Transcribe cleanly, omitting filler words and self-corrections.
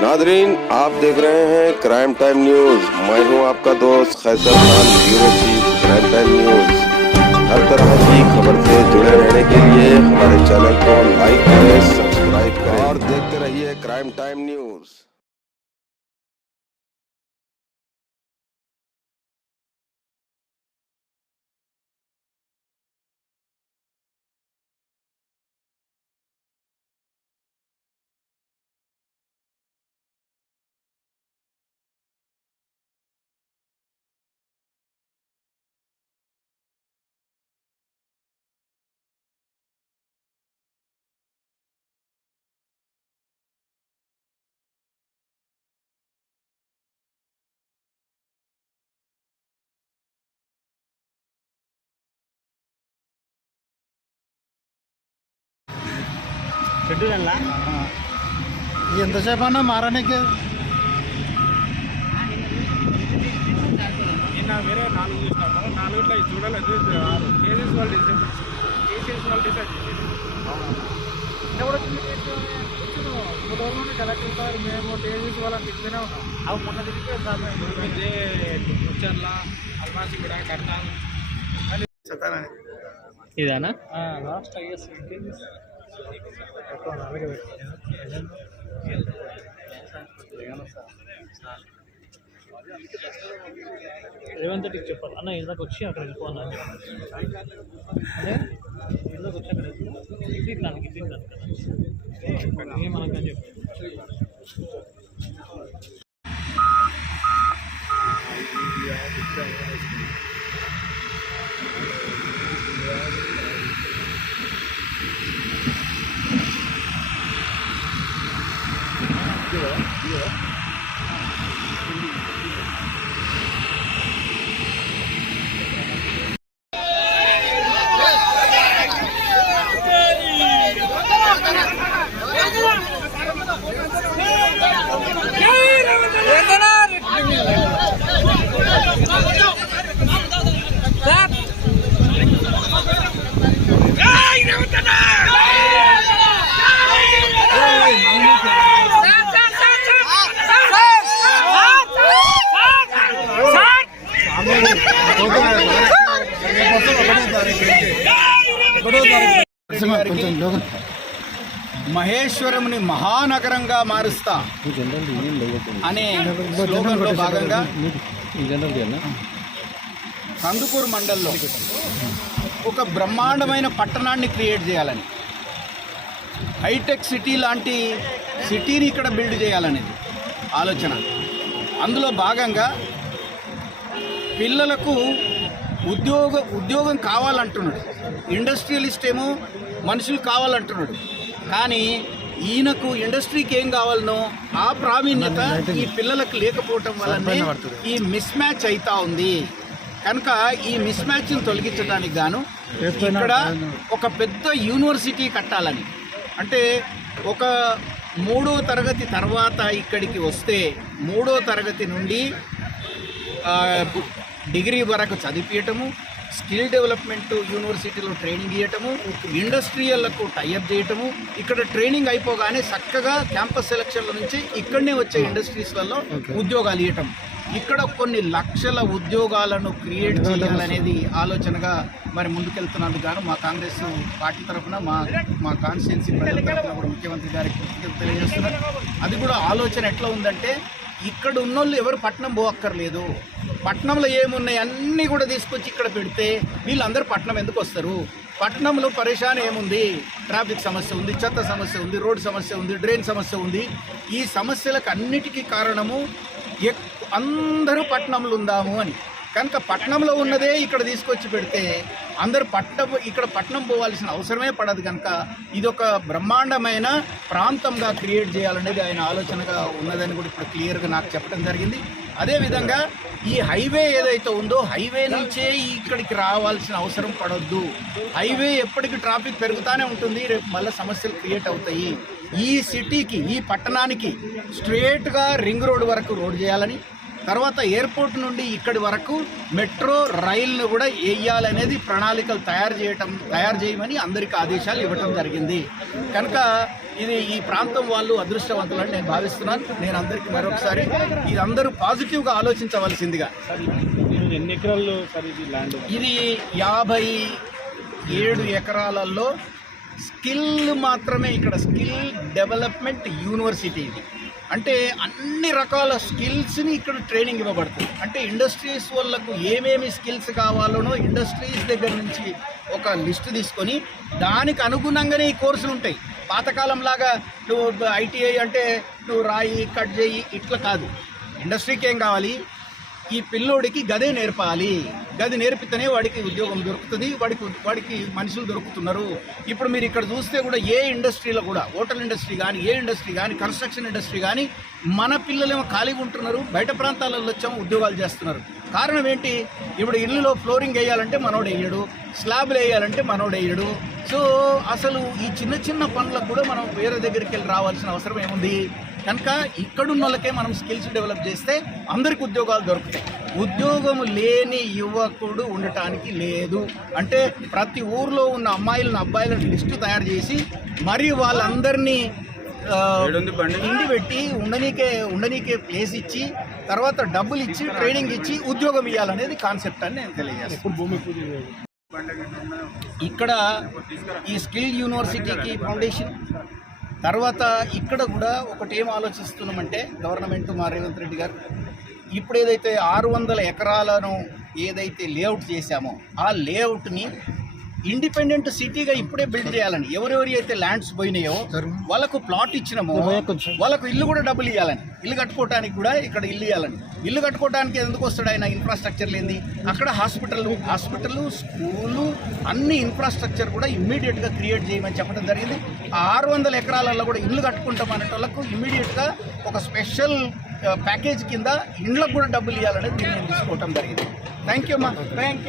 Nadreen, आप देख रहे हैं क्राइम टाइम न्यूज। मैं हूं आपका दोस्त Qaiser Khan, bureau chief Crime Time News. हर तरह की खबर से जुड़े रहने के लिए हमारे चैनल को लाइक करें, सब्सक्राइब करें और देखते रहिए क्राइम टाइम न्यूज। ఎంతసేపు అన్నా మారానికి నిన్న వేరే 4 చూసినాము. 4 చూడలేదు. కేసెస్ వాళ్ళు డిసైడ్ చేసేది కూడా గవర్నమెంట్ కలెక్టర్ సార్ మేము కేసెస్ వాళ్ళని తిప్పినే ఉన్నాం. అవి మొన్న తిరిగితే సార్ ముచ్చర్ల అల్మాసి కూడా కట్టాలి ఇదేనా లాస్ట్ ఐఎస్ అలాగే రేవంత్ రెడ్డికి చెప్పాలి అన్న ఇందాక వచ్చి అక్కడ వెళ్ళిపోన్నా అదే ఇందాక వచ్చి అక్కడ ఇట్లానికి కదా ఏమనకని చెప్పి మహేశ్వరంని మహానగరంగా మారుస్తా అనే స్లోగన్లో భాగంగా కందుకూరు మండల్లో ఒక బ్రహ్మాండమైన పట్టణాన్ని క్రియేట్ చేయాలని, హైటెక్ సిటీ లాంటి సిటీని ఇక్కడ బిల్డ్ చేయాలనేది ఆలోచన. అందులో భాగంగా పిల్లలకు ఉద్యోగం కావాలంటున్నాడు, ఇండస్ట్రియలిస్ట్ ఏమో మనుషులు కావాలంటున్నాడు. కానీ ఈయనకు ఇండస్ట్రీకి ఏం కావాలనో ఆ ప్రావీణ్యత ఈ పిల్లలకు లేకపోవటం వల్లనే ఈ మిస్ మ్యాచ్ అవుతా ఉంది. కనుక ఈ మిస్ మ్యాచ్ని తొలగించడానికి గాను ఇక్కడ ఒక పెద్ద యూనివర్సిటీ కట్టాలని, అంటే ఒక 3వ తరగతి తర్వాత ఇక్కడికి వస్తే 3వ తరగతి నుండి డిగ్రీ వరకు చదివించటము, స్కిల్ డెవలప్మెంట్ యూనివర్సిటీలో ట్రైనింగ్ ఇవ్వటము, ఇండస్ట్రియల్లకు టైఅప్ చేయటము, ఇక్కడ ట్రైనింగ్ అయిపోగానే చక్కగా క్యాంపస్ సెలక్షన్ల నుంచి ఇక్కడనే వచ్చే ఇండస్ట్రీస్లలో ఉద్యోగాలు ఇవ్వటం, ఇక్కడ కొన్ని లక్షల ఉద్యోగాలను క్రియేట్ చేయాలనేది ఆలోచనగా మరి ముందుకెళ్తున్నందుకు గాను మా కాంగ్రెస్ పార్టీ తరఫున మా కాన్స్టిట్యున్సీ ప్రజల తరఫున కూడా ముఖ్యమంత్రి గారికి కృతజ్ఞతలు తెలియజేస్తున్నారు. అది కూడా ఆలోచన ఎట్లా ఉందంటే, ఇక్కడ ఉన్నోళ్ళు ఎవరు పట్నం పోక్కర్లేదు, పట్నంలో ఏమున్నాయి అన్నీ కూడా తీసుకొచ్చి ఇక్కడ పెడితే వీళ్ళందరూ పట్నం ఎందుకు వస్తారు? పట్నంలో పరేషాన్ ఏముంది? ట్రాఫిక్ సమస్య ఉంది, చెత్త సమస్య ఉంది, రోడ్ సమస్య ఉంది, డ్రైన్ సమస్య ఉంది. ఈ సమస్యలకు అన్నిటికీ కారణము అందరూ పట్నంలో ఉందాము అని. కనుక పట్నంలో ఉన్నదే ఇక్కడ తీసుకొచ్చి పెడితే అందరూ ఇక్కడ పట్నం పోవాల్సిన అవసరమే పడదు. కనుక ఇది ఒక బ్రహ్మాండమైన ప్రాంతంగా క్రియేట్ చేయాలనేది ఆయన ఆలోచనగా ఉన్నదని కూడా ఇప్పుడు క్లియర్గా నాకు చెప్పడం జరిగింది. అదేవిధంగా ఈ హైవే ఏదైతే ఉందో హైవే నుంచే ఇక్కడికి రావాల్సిన అవసరం పడొద్దు. హైవే ఎప్పటికీ ట్రాఫిక్ పెరుగుతూనే ఉంటుంది, రేపు మళ్ళీ సమస్యలు క్రియేట్ అవుతాయి. ఈ సిటీకి, ఈ పట్టణానికి స్ట్రేట్గా రింగ్ రోడ్ వరకు రోడ్ చేయాలని, తర్వాత ఎయిర్పోర్ట్ నుండి ఇక్కడి వరకు మెట్రో రైలును కూడా వేయాలనేది ప్రణాళికలు తయారు చేయమని అందరికీ ఆదేశాలు ఇవ్వటం జరిగింది. కనుక ఇది ఈ ప్రాంతం వాళ్ళు అదృష్టవంతులని నేను భావిస్తున్నాను. నేను అందరికీ మరొకసారి ఇది అందరూ పాజిటివ్గా ఆలోచించవలసిందిగా. ఎన్ని ఎకరాలు సార్ ఇది ల్యాండ్? ఇది 57 ఎకరాలలో స్కిల్ మాత్రమే. ఇక్కడ స్కిల్ డెవలప్మెంట్ యూనివర్సిటీ ఇది. అంటే అన్ని రకాల స్కిల్స్ని ఇక్కడ ట్రైనింగ్ ఇవ్వబడుతుంది. అంటే ఇండస్ట్రీస్ వాళ్ళకు ఏమేమి స్కిల్స్ కావాలనో ఇండస్ట్రీస్ దగ్గర నుంచి ఒక లిస్ట్ తీసుకొని దానికి అనుగుణంగానే ఈ కోర్సులు ఉంటాయి. పాతకాలంలాగా నువ్వు ఐటీఐ అంటే నువ్వు రాయి కట్ చేయి ఇట్లా కాదు. ఇండస్ట్రీకి ఏం కావాలి, ఈ పిల్లోడికి గదే నేర్పాలి. గది నేర్పితేనే వాడికి ఉద్యోగం దొరుకుతుంది, వాడికి మనుషులు దొరుకుతున్నారు. ఇప్పుడు మీరు ఇక్కడ చూస్తే కూడా ఏ ఇండస్ట్రీలో కూడా, హోటల్ ఇండస్ట్రీ కానీ, ఏ ఇండస్ట్రీ కానీ, కన్స్ట్రక్షన్ ఇండస్ట్రీ కానీ మన పిల్లలేమో ఖాళీగా ఉంటున్నారు, బయట ప్రాంతాలలో వచ్చాము ఉద్యోగాలు చేస్తున్నారు. కారణం ఏంటి? ఇప్పుడు ఇల్లులో ఫ్లోరింగ్ వేయాలంటే మనోడు వేయడు, స్లాబ్లు వేయాలంటే మనోడు వేయడు. సో అసలు ఈ చిన్న చిన్న పనులకు కూడా మనం వేరే దగ్గరికి వెళ్ళి రావాల్సిన అవసరం ఏముంది? కనుక ఇక్కడున్న వాళ్ళకే మనం స్కిల్స్ డెవలప్ చేస్తే అందరికి ఉద్యోగాలు దొరుకుతాయి. ఉద్యోగం లేని యువకుడు ఉండటానికి లేదు. అంటే ప్రతి ఊర్లో ఉన్న అమ్మాయిలను అబ్బాయిలను లిస్టు తయారు చేసి మరి వాళ్ళందరినీ ఇండి పెట్టి ఉండనీకే ప్లేస్ ఇచ్చి తర్వాత డబ్బులు ఇచ్చి ట్రైనింగ్ ఇచ్చి ఉద్యోగం ఇవ్వాలనేది కాన్సెప్ట్ అని నేను తెలియజేస్తాను. ఇక్కడ ఈ స్కిల్ యూనివర్సిటీకి ఫౌండేషన్ తర్వాత ఇక్కడ కూడా ఒకటి ఏం ఆలోచిస్తున్నామంటే గవర్నమెంట్ మా రేవంత్ రెడ్డి గారు ఇప్పుడు ఏదైతే 600 ఎకరాలను ఏదైతే లేఅవుట్ చేశామో ఆ లేఅవుట్ని ఇండిపెండెంట్ సిటీగా ఇప్పుడే బిల్డ్ చేయాలని, ఎవరెవరి అయితే ల్యాండ్స్ పోయినాయో వాళ్ళకు ప్లాట్ ఇచ్చినామో వాళ్ళకు ఇల్లు కూడా డబ్బులు ఇవ్వాలని, ఇల్లు కట్టుకోవడానికి కూడా ఇక్కడ ఇల్లు ఇవ్వాలని. ఇల్లు కట్టుకోవడానికి ఎందుకు వస్తాడు ఆయన? ఇన్ఫ్రాస్ట్రక్చర్ లేని అక్కడ హాస్పిటల్ స్కూలు అన్ని ఇన్ఫ్రాస్ట్రక్చర్ కూడా ఇమ్మీడియట్గా క్రియేట్ చేయమని చెప్పడం జరిగింది. ఆ 600 ఎకరాలలో కూడా ఇల్లు కట్టుకుంటాం అనే వాళ్ళకు ఇమ్మీడియట్గా ఒక స్పెషల్ ప్యాకేజ్ కింద ఇండ్లకు కూడా డబ్బులు ఇవ్వాలనేది నేను తీసుకోవటం జరిగింది. థ్యాంక్ యూ అమ్మా. Thank you.